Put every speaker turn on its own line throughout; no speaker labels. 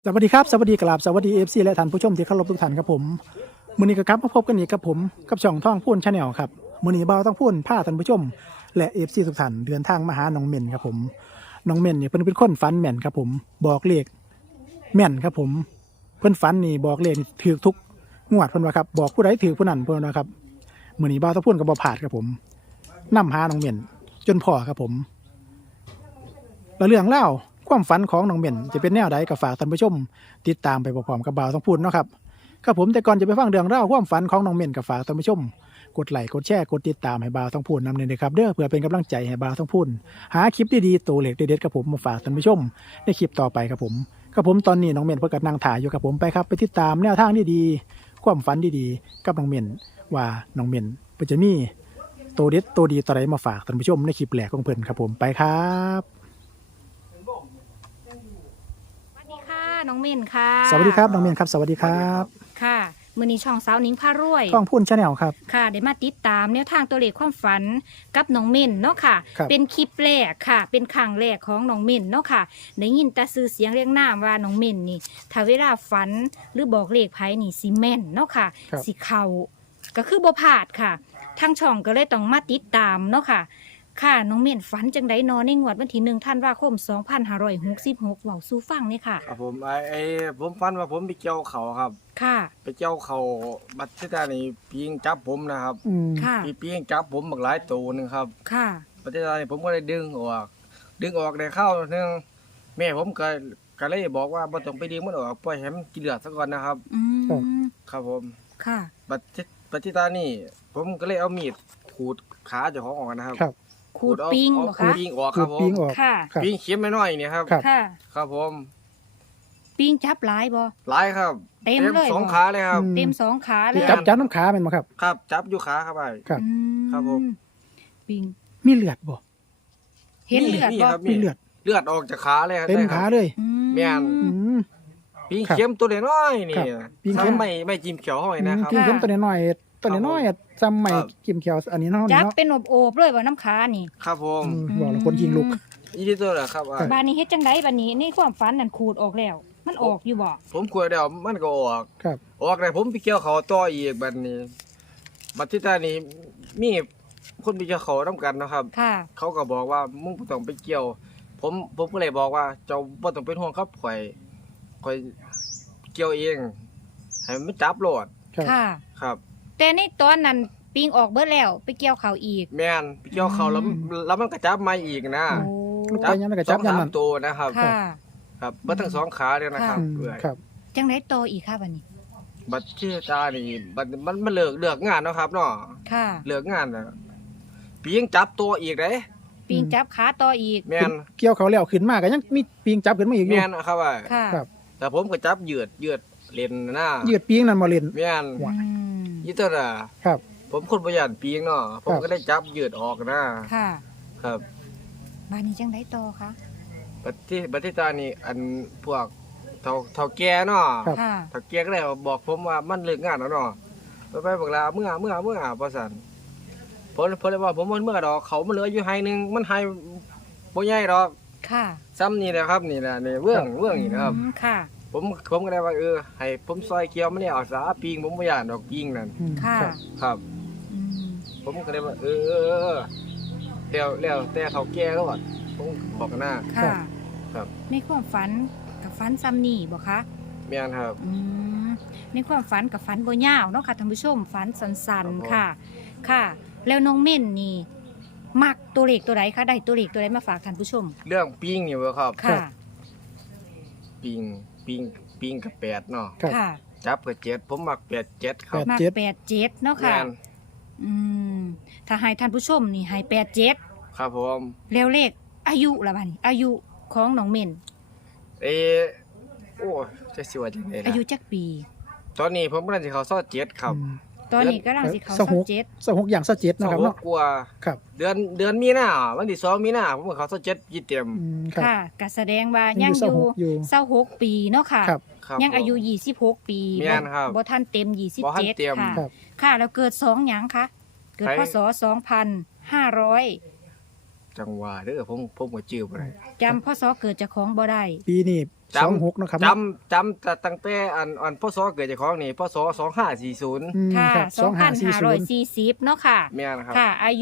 สวัสดีครับสวัสดีกราบสวัสดีเอฟซีและท่านผู้ชมที่เคารพทุกท่านครับผมมื้อนี้ก็กลับมาพบกันอีกกับผมกับช่องท่องพูนชาแนลครับมื้อนี้บ่าวต้องพูนพาท่านผู้ชมและเอฟซีทุกท่านเดินทางมาหาน้องเม่นครับผมน้องเม่นนี่เพิ่นเป็นคนฝันแม่นครับผมบอกเลขแม่นครับผมเพิ่นฝันนี่บอกเลขถูกทุกงวดเพิ่นว่าครับบอกผู้ใดถูกผู้นั้นเพิ่นว่าครับมื้อนี้บ่าวต้องพูนก็บ่พลาดครับผมนำหาน้องเม่นจนพอครับผมแล้วเรื่องเล่าความฝันของน้องเม่นจะเป็นแนวใดก็ฝากท่านผู้ชมติดตามไปพร้อมๆกับบ่าวต้องพูดเนาะครับครับผมแต่ก่อนจะไปฟังเรื่องเล่าความฝันของน้องเม่นก็ฝากท่านผู้ชมกดไลค์กดแชร์กดติดตามให้บ่าวต้องพูดนำเลยนะครับเด้อเพื่อเป็นกำลังใจให้บ่าวต้องพูดหาคลิปดีๆตัวเล็กเด็ดๆกับผมมาฝากท่านผู้ชมในคลิปต่อไปครับผมครับผมตอนนี้น้องเม่นเพิ่งกำลังถ่ายอยู่กับผมไปครับไปติดตามแนวทางดีๆความฝันดีๆกับน้องเม่นว่าน้องเม่นเพิ่นจะมีตัวเด็ดตัวดีตัวใดมาฝากท่านผู้ชมในคลิปแรกของเพิ่นครับผมไปครับ
สวัสดีค่ะน้องเม่นค่ะ
สวัสดีครับน้องเมียนครับสวัสดีครับ
ค่ะมือนี้ช่องสาวนิ้งพารวย
กล้องพูนชาแนลครับ
ค่ะได้มาติดตามแนวทางตัวเลขความฝันกับน้องเม่นเนาะค่ะ
ครับ
เป็นคลิปแรกค่ะ เป็นครั้งแรกของน้องเม่นเนาะค่ะได้ยินแต่ซื้อเสียงเรียกนามว่าน้องเม่นนี่ถ้าเวลาฝันหรือบอกเลขไพ่นี่สิแม่นเนาะค่ะ
ครับ
สิเข้าก็คือบ่พลาดค่ะทางช่องก็เลยต้องมาติดตามเนาะค่ะ ค่ะน้องเม่นฝันจังไดนอนในงวดวันที่1 ธันวาคม 2566เว้าสู่ฟังนี่ค่ะ
ครับผมผมฟันว่าผมไปเกี่ยวเขาครับ
ค่ะ
ไปเกี่ยวเขาบัดที่ตานี่ปีงจับผมนะครับ
อืม
ค่ะ
ปีงจับผมบักหลายตัวหนึงครับ
ค่ะ
บัดที่ตานี่ผมก็เลยดึงออกได้เข้านึงแม่ผมก็เลยบอกว่าบ่ต้องไปดึงมันออกปล่อยให้มันกินเลือดซะก่อนนะครับ
อืม
ครับผม
ค่ะ
บัดที่ตานี่ผมก็เลยเอามีดขูดขาเจ้าของออกนะครับ
ครับ
ขูดปิ้งเหรอ
ขูด
คะ
ปิ้งออกค
คื
รั
อบ
ผ
ปิ้
ม
งออก
ค่ะ
ครับ
ปิ้งเข็มน้อยๆเนี่ยครับ
ครับ
ค่ะ
ครับผม
ปิ้งจับหลายบ่
หลายครับ
เต็มเลย
สอง
บ่
ขาเลยครับ
อืม
เต็ม2 ขาเล
คือย
ครั
จับน้ำขาเป็นมาครับ
ครับจับอยู่ขาครับไอ้
ครับ
อื
ครับผม
ปิ้ง
มีเลือดบ่
เห็นเลือดบ่
ครับ
มีเลือด
เลือดออกจากขาเลยครับ
เต็ม
ได้ค
ขา
รับ
เลย
อื
แม่น
อืม
ปิ้ง
ครับ
เข็มตัวน้อยๆนี่
ครับปิ้งเข็
ทำ
ม
ไม่จิ้มเขียวห้อยนะครับ
กินเข็มตัวน้อยๆตัวน้อยๆจำใหม่
ครับ
กิมเขียวอันนี้เนาะ
จับ
เนาะ
เป็นโอบๆเลยบ่น้ำขานี่
ครับผม
บอกแล้วคนยิงลูก
อีที่ตัวเหรอครับอ่ะ
บ้านนี้เฮ็ดจังไดบัดนี้ในความฝันนั่นขูดออกแล้ว มันออกอยู่บ่
ผมกลัวเดี๋ยวมันก็ออก
ครับ
ออกเลยผมไปเกี่ยวเขาต่ออีกบัดนี้บัดที่ตานี่มีคนไปเกี่ยวเขานํกันนะครับ
ค่ะ
เขาก็บอกว่ามึงบ่ต้องไปเกี่ยว ผมก็เลยบอกว่าเจ้าบ่ต้องเป็นห่วงครับข่อยเกี่ยวเองให้มันจับโลด
ครับ
ค่ะ
ครับ
แต่ในตอนนั้นปิ้งออกเบิดแล้วไปเกี่ยวเขาอีก
แม่นไปเกี่ยวเขาแล้วมันก็จับมาอีกนะ
โอ้
ลูกไปยังไม่กระจับ
ส
ยั
อง ง
นั่
สาน มตัวนะครับ
ค่ะ
ครับเบิดทั้งสองขาเลยนะครับ
อืม
เอื้อย
ครับ
จังไดต่ออีกค่ะบัดนี้
บัดชื่อตานี่บัดมันเลิกงานเนาะครับเนาะ
ค่ะ
เลิกงานน่ะปีงจับตัวอีกเด้
ปิ้งจับขาต่ออีก
แม่น
เกี่ยวเขาแล้วขึ้นมาก็ยังมีปีงจับขึ้นมาอีกอยู่
แม่นครับว่า
ค่ะ
ครับ
แต่ผมก็จับยืดเล่นนะ
ยืดปีงนั่นมาเล่น
แม่น
ว้า
อืม
ยี่ตัวน่ะ
ครับ
ผมคนบ่ย่านปีงเนาะผม
ครับ
ก็ได้จับยืดออกนะ
ค่ะ
ครับ
บ้านนี้จังไดต่อคะ
บัดที่ตานี่อันพวกเฒ่าแก่เนาะ
ครับ
ค่ะ
เฒ่าแก่ก็เลยบอกผมว่ามันเลิกงานแล้วเนาะไปบอกลาเมื่อว่าซั่นผมเลยว่าผมบ่เมื่อดอกเขามันเหลืออยู่ไห้นึงมันไห้บ่ใหญ่ดอก
ค่ะ
ซ้ำนี่แหละครับนี่แหละนี่เรื่องนี่นะครับ
อืมค่ะ
ผมก็ได้ว่าให้ผมซอยเกียวไม่ได้เอาสาปิงผมบ่ย่านดอกปิงนั่น
อืม
ค่ะ
ครับ
ครับ
อืม
ผมก็ได้ว่าแล้วแต่เขาแก่แล้วอะผมบอกกันหน้า
ค่ะ
ครับ
ในความฝันกับฝันซ้ำนี่บ่คะ
แม่นครับ
อืมในความฝันกับฝันบ่ยาวเนาะค่ะท่านผู้ชมฝันสั้น
ครับผม
ๆค่ะ ค่ะ แล้วน้องเม่นนี่ มักตัวเลขตัวใดคะได้ตัวเลขตัวใดมาฝากท่านผู้ชม
เรื่องปิงนี่บ่ครับ
ค่ะ
ปิงกับ8เนาะ
ครับ
ค่ะ
จับกับ7ผมมัก8 7ครับ
แปด
มัก
เจ็ด
87เนาะค่ะ
แม่น
อืมถ้าให้ท่านผู้ชมนี่ให้87
ครับผม
แล้วเลขอายุล่ะบัดนี้อายุของน้องเม่น
โอ้จะสิว่าจังได๋
อา
ล่ะ
ยุจักปี
ตอนนี้ผมกำลังสิเข้าซอ7ครับ
อืม
ตอนนี้กำลังสิเข้า
สหก
27
สหกอย่างสะเจ็ดนะครับ
26
เนาะ
กว่า
ครับ
เดือนมีนาวันที่2มีนาผมก็เข้าซอ7ยี่เต็ม
อืมครับ
ค่ะก็แสดงว่า
ยั
ยัง ง
อ
อยู่ ยู่26ปีเนาะค่ะ
ครับ
ครับ
ยังอายุ
ผม
26 ปี
แม่นครับ
บ่ทันเต็ม
บ่ทันเต็ม
27 ค่ะ
ครับ
ค่ะ แล้วเกิด2หยังคะ เกิด
ใคร
พศ2500
จังหวะเด้อผมก็จื้อบ่ได้
จำพศเกิดเจากของบ่ได้
ปีนี้ 26เนาะครับ
จำแต่ตั้งแต่อันพศเกิดเจ้าของนี่พศ2540
ค่ะ
ครับ2540
2540เนาะค่ะ
แม่นครับ
ค่ะ อายุ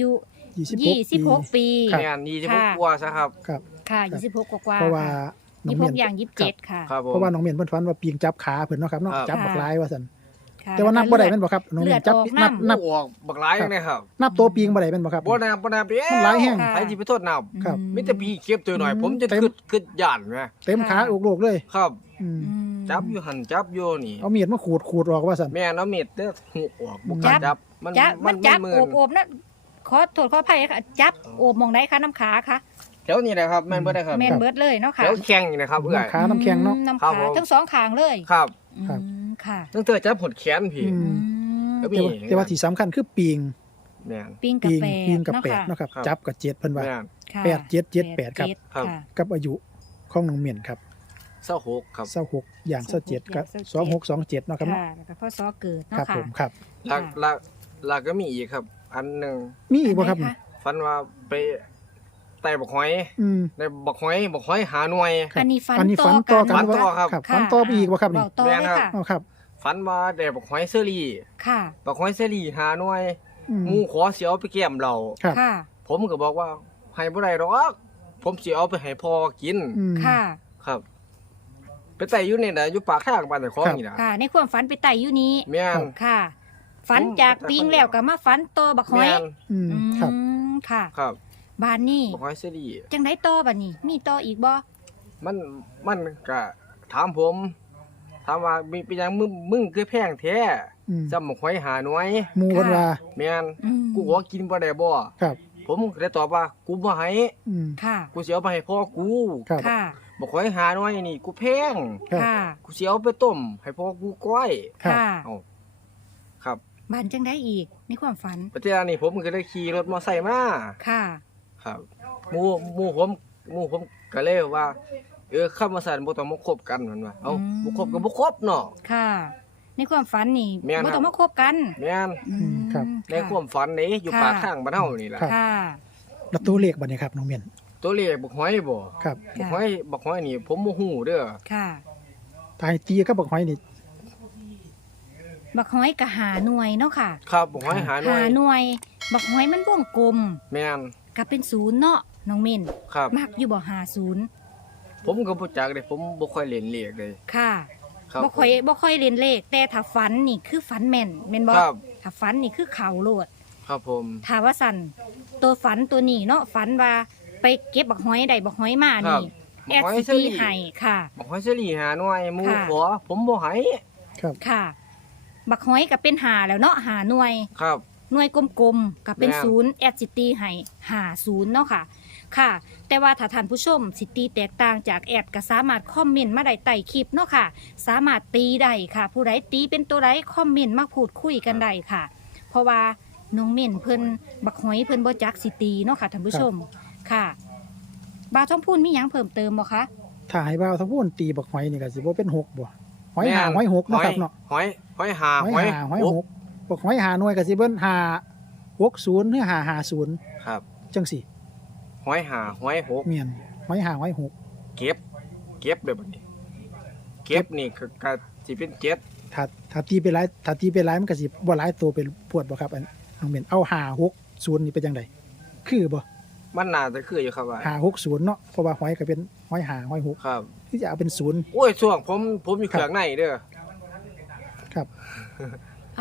26 ปี
ครับ
แม่น
ค่ะ
26กว่าซะครับ
ครับ
ค่ะ 26 กว่าๆ
เพราะว่าน้อง
26
เมียน
อย่าง 27 ค่ะ
ครับผม
เพราะว่าน้องเมียนเพิ่นฝันว่าปีงจับขาเพิ่นเนาะครับเนาะ
ครับ
จับบักหลายว่าซั่น
ค่ะ
แต่ว่านับบ่ได้แม่นบ่ครับน้องเมียนจับ
เลือดออก
นับ
น้ำ
นับ
ออกบักหลายเลยครับ
นับตัวปีงบ่ได้แม่นบ่ครับ
บ่นับเด้
มันหลายแฮง
ใครสิไปโทษนับ
ครับ
มีแต่พี่เก็บตัวหน่อย ผมจะ
เต็ม
คิดย่านแม่
เต็มขาอกโลกเลย
ครับ
อืม
จับอยู่หั่นจับอยู่นี่
เอามีดมาขูดออกว่าซั่น
แม่นเอามีดเด้อหูออกบ่กล้าจับมัน
มันจับ
มื
โอบๆนะขอโทษขออภัยค่ะ จับโอบมองได้คะน้ำขาค่ะ
แถวนี้นะครับแม่นบ่ได้ครับ
แมนเบิร์ดเลยเนาะค่ะ
แถวแข้งนี่นะครับเอื้อย
ขาน้ำแข็งเนาะ
น้ำ
ครั
ขา
บผม
ทั้งสองข้างเลย
ครับ
ครับ
ค่ะ
ตั้งแต่จับหดแขนพี่
อืม
ก็
แต่ว่าที่สำคัญคือปีง
แม่น
ปิ้งกับแปด
ปีงกับ
เนาะ
แปด
ค่ะ
เนาะครับ
ครับ
จับกับเจ็ดเพิ่นว่า
แม่น
ค่ะ
แปดเจ็ดเจ็ดแปดครับ
ครับ
ค่ะ
กับอายุของน้องเมียนครับ
26ครับ
26อย่าง27กับ2627เนาะครับเนาะ
ค่ะแล้วก็พ่อซอเกิด
ครั
เนาะ
บ
ค่ะ
ผมครับ
แล้วก็มีอีกครับ อันหนึง
มีอีกบ่ครับ
อันไหนะ
ฝันว่าไปไต่บักหอย
อืม
ได้บักหอยหาหน่วย
ครับ
อันนี้ฝัน
อันนี้
ต่
ฝั
อน
ต่อ
กั
กัน น
ฝันต่อครับ
ฝันต่อไปอีกบ่ครับนี่
เบาต่อเลย
แม่นครั
ค่ะ
บ
อ๋อครับ
ฝันว่าได้บักหอยเซอรี่
ค่ะ
บักหอยเซอรี่หาหน่วย
อืม
หมู่ขอสิเอาไปแก้มเรา
ครับ
ค่ะ
ผมก็บอกว่าให้บ่ได้หรอกผมสิเอาไปให้พ่อกิน
อืม
ค่ะ
ครับไปไต่อยู่นี่น่ะอยู่ปากทางบ้านเจ้าของ
ครับ
นี่น่ะ
ค่ะ ในความฝันไปไต่อยู่นี้
แม่น
ค่ะ ฝันจากปิ้งแล้วก็มาฝันต่อบักหอย
แม่น
อืมครับ
ค่ะ
ครับ
บ้านนี้
บักหอยเซอรี่
จังไดต่อบัดนี้ มีต่ออีกบ่
มันก็ถามผม ถามว่ามีเป็นหยังมึงคือแพงแท้
อืม
จำบักหอยหาหน่วย
หมู่เพิ่นว่า
แม่น
อืม
กูขอกินบ่ได้บ่
ครับ
ผมก็เลยตอบว่ากูบ่ให้
อืม
ค่ะ
กูสิเอาไปให้พ่อกู
ครับ
ค่ะ
บอกขอให้หาหน่อยนี่กูแพง
ครับ
ค่ะ
กูสิเอาไปต้ม ให้พ่อกูก้อย
ครับ
ค่ะ
เอาครับ
บ้านจังได้อีก ในความฝัน
ปัจจุบันนี้ผมก็เลยขี่รถมอไซค์มา
ค่ะ
ครับหมู่ผมก็เลยว่า คำว่าซั่นบ่ต้องมาคบกันมันว่าเอ้า
อืม
บ่คบก็บ่คบเนาะ
ค่ะ ในความฝันนี่
แม่นครับ
บ่ต้องมาคบกัน
แม่น
ครับ
ในความฝันนี่อยู่
ค่ะ
ปากทางบ้านเฮานี่ล่ะ
ครับ
ค่ะ
แล้วตัวเลขบัดนี้ครับน้องเมียน
ตัวเลขบักหอยบ่
ครับ
บักหอยนี่ผมบ่ฮู้เด้อ
ค่ะ
ตายตีกับบักหอยนี่
บักหอยก็หาหน่วยเนาะค่ะ
ครับบักหอยหาหน่วย
หาหน่วย บักหอยมันวงกลม
แม่น
ก็เป็นศูนย์เนาะน้องเม่น
ครับ
มักอยู่บ่หาศูนย์
ผมก็บ่จักเด้ผมบ่ค่อยเล่นเลขเลย
ค่ะ
ครับ
บ่ค่อยเล่นเลข แต่ถ้าฝันนี่คือฝันแม่นแม่นบ่
ครับ
ถ้าฝันนี่คือเข่าโลด
ครับผม
ถ้าว่าสั่นตัวฝันตัวนี้เนาะฝันว่าไปเก็บบักหอยได้บักหอยมา
ครับ
นี่
บั
แอก ด
หอย
สิ
เชอ
ตี
รี่
ให้ค่ะ
บักหอยเชอรี่หาหน่วยหมู่
ค่ะ
ขอผมบ่ให้
ครับ
ค่ะ บักหอยก็เป็นหาแล้วเนาะหาหน่วย
ครับ
หน่วยกลมๆก็เป็น
แม่น
ศูนย์แอดสิตีให้หาศูนย์เนาะค่ะ ค่ะ แต่ว่าถ้าท่านผู้ชมสิตีแตกต่างจากแอดก็สามารถคอมเมนต์มาได้ใต้คลิปเนาะค่ะ สามารถตีได้ค่ะ ผู้ใดตีเป็นตัวใดคอมเมนต์มาพูดคุยกันได้ค่ะ เพราะว่าน้องเม่นเพิ่นบักหอยเพิ่นบ่จักสิตีเนาะค่ะท่านผู้ชมค่ะบาวท้องพูนมีหยังเพิ่มเติมบ่คะ
ถ้าให้บ่าวทั้งพูนตีบักหอยนี่ก็สิบ่เป็น6บ่หอยหาหอย6เนาะครับเนาะ
หอยหา
หอยหาหอย6บักหอยหาหน่วยก็สิเบิ่น560หรือ550
ครับ
จังสิ
หอยหาหอยหก
เมียนหอยหาหอย6
เก็บเด้อบัดนี้ เก็บนี่ก็สิเป็นเจ็ด
ถ้าตีไปหลายมันก็สิบ่หลายตัวเป็นพวดบ่ครับอันน้องเมียนเอา560นี่เป็นจังไดคือบ่
มันน่าจะคืออยู่ครับว่า
560เนาะเพราะว่าหอยก็เป็นหอยหาหอย6
ครับ
ที่จะเอาเป็น0
โอ้ยช่วงผมอยู่เครื่องในเด้อ
ครับ
เอา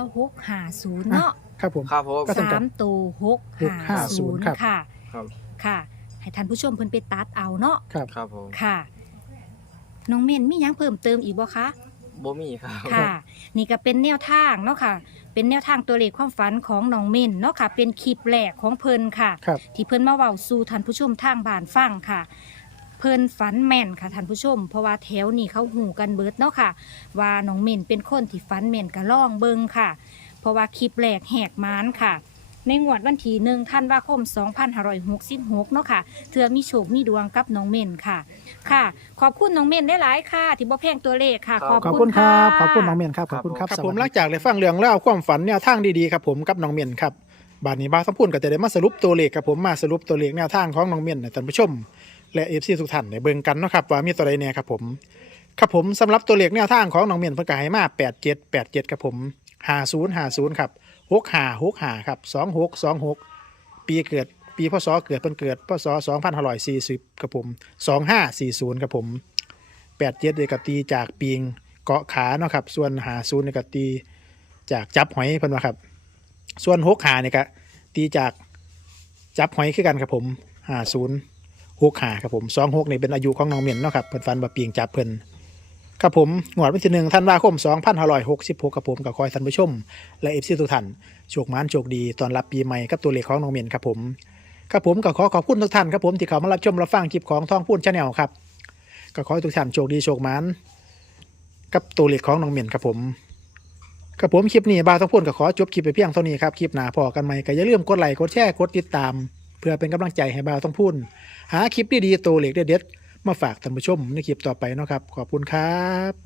650เนาะ
ครับผม
ครับผม
ก็สำคัญ
3ตัว650
ครับ
ค่ะ
ครับ
ค่ะ ให้ท่านผู้ชมเพิ่นไปตัดเอาเนาะ
ครับ
ครับผม
ค่ะ น้องเม่นมีหยังเพิ่มเติมอีกบ่คะ
บ่มีครับ
ค่ะ นี่ก็เป็นแนวทางเนาะค่ะ เป็นแนวทางตัวเลขความฝันของน้องเม่นเนาะค่ะ เป็นคลิปแรกของเพิ่นค่ะ
ครับ
ที่เพิ่นมาเว้าสู่ท่านผู้ชมทางบ้านฟังค่ะ เพิ่นฝันแม่นค่ะท่านผู้ชม เพราะว่าแถวนี้เขาหูกันเบิดเนาะค่ะ ว่าน้องเม่นเป็นคนที่ฝันแม่นก็ล่องเบิงค่ะ เพราะว่าคลิปแรกแหกมานค่ะ ในงวดวันที่1ธันวาคม 2566 เนาะค่ะเถื่อมีโชคมีดวงกับน้องเม่นค่ะ ค่ะ ขอบคุณน้องเม่นได้หลายๆค่ะ ที่บ่แพงตัวเลขค่ะ
ครับ
ขอบคุณครับขอบคุณน้องเมียนครับขอบคุณครับ
ครับ
ผมหลังจากได้ฟังเรื่องเล่าวความฝันแนวทางดีๆครับผมกับน้องเมียนครับบาดนี้บ้าวทั้งพูนก็จะได้มาสรุปตัวเลขครับผมมาสรุปตัวเลขแนวทางของน้องเมียนให้ท่านผู้ชม และ FC ทุกท่านได้เบิ่งกันเนาะครับว่ามีตัวใดแน่ครับผมครับผมสำหรับตัวเลขแนวทางของน้องเมียนเพิ่นก็ให้มา87ครับผม50ครับ65ครับ26ปีพศเกิดเพิ่นเกิดพศ2540ครับผม2540ครับผม87นี่ก็ตีจากปิงเกาะขาเนาะครับส่วน50นี่ก็ตีจากจับหอยเพิ่นว่าครับส่วน65นี่ก็ตีจากจับหอยคือกันครับผม5065ครับผม26นี่เป็นอายุของน้องเมียนเนาะครับเพิ่นฝันว่าปิงจับเพิ่นครับผมงวดวันที่1ธันวาคม2566ครับผมก็ขอให้ท่านผู้ชมและ FC ทุกท่านโชคหมานโชคดีตอนรับปีใหม่กับตัวเลขของน้องเมียนครับผมครับผมก็ขอขอบคุณทุกท่านครับผมที่เข้ามารับชมรับฟังคลิปของทองพูน Channel ครับก็ขอให้ทุกท่านโชคดีโชคหมานกับตัวเลขของน้องเมียนครับผมครับผมคลิปนี้บ่าวทองพูนก็ขอจบคลิปไปเพียงเท่านี้ครับคลิปหน้าพอกันใหม่ก็อย่าลืมกดไลค์กดแชร์กดติดตามเพื่อเป็นกำลังใจให้บ่าวทองพูนหาคลิปดีๆตัวเลขเด็ดๆมาฝากท่านผู้ชมในคลิปต่อไปเนาะครับขอบคุณครับ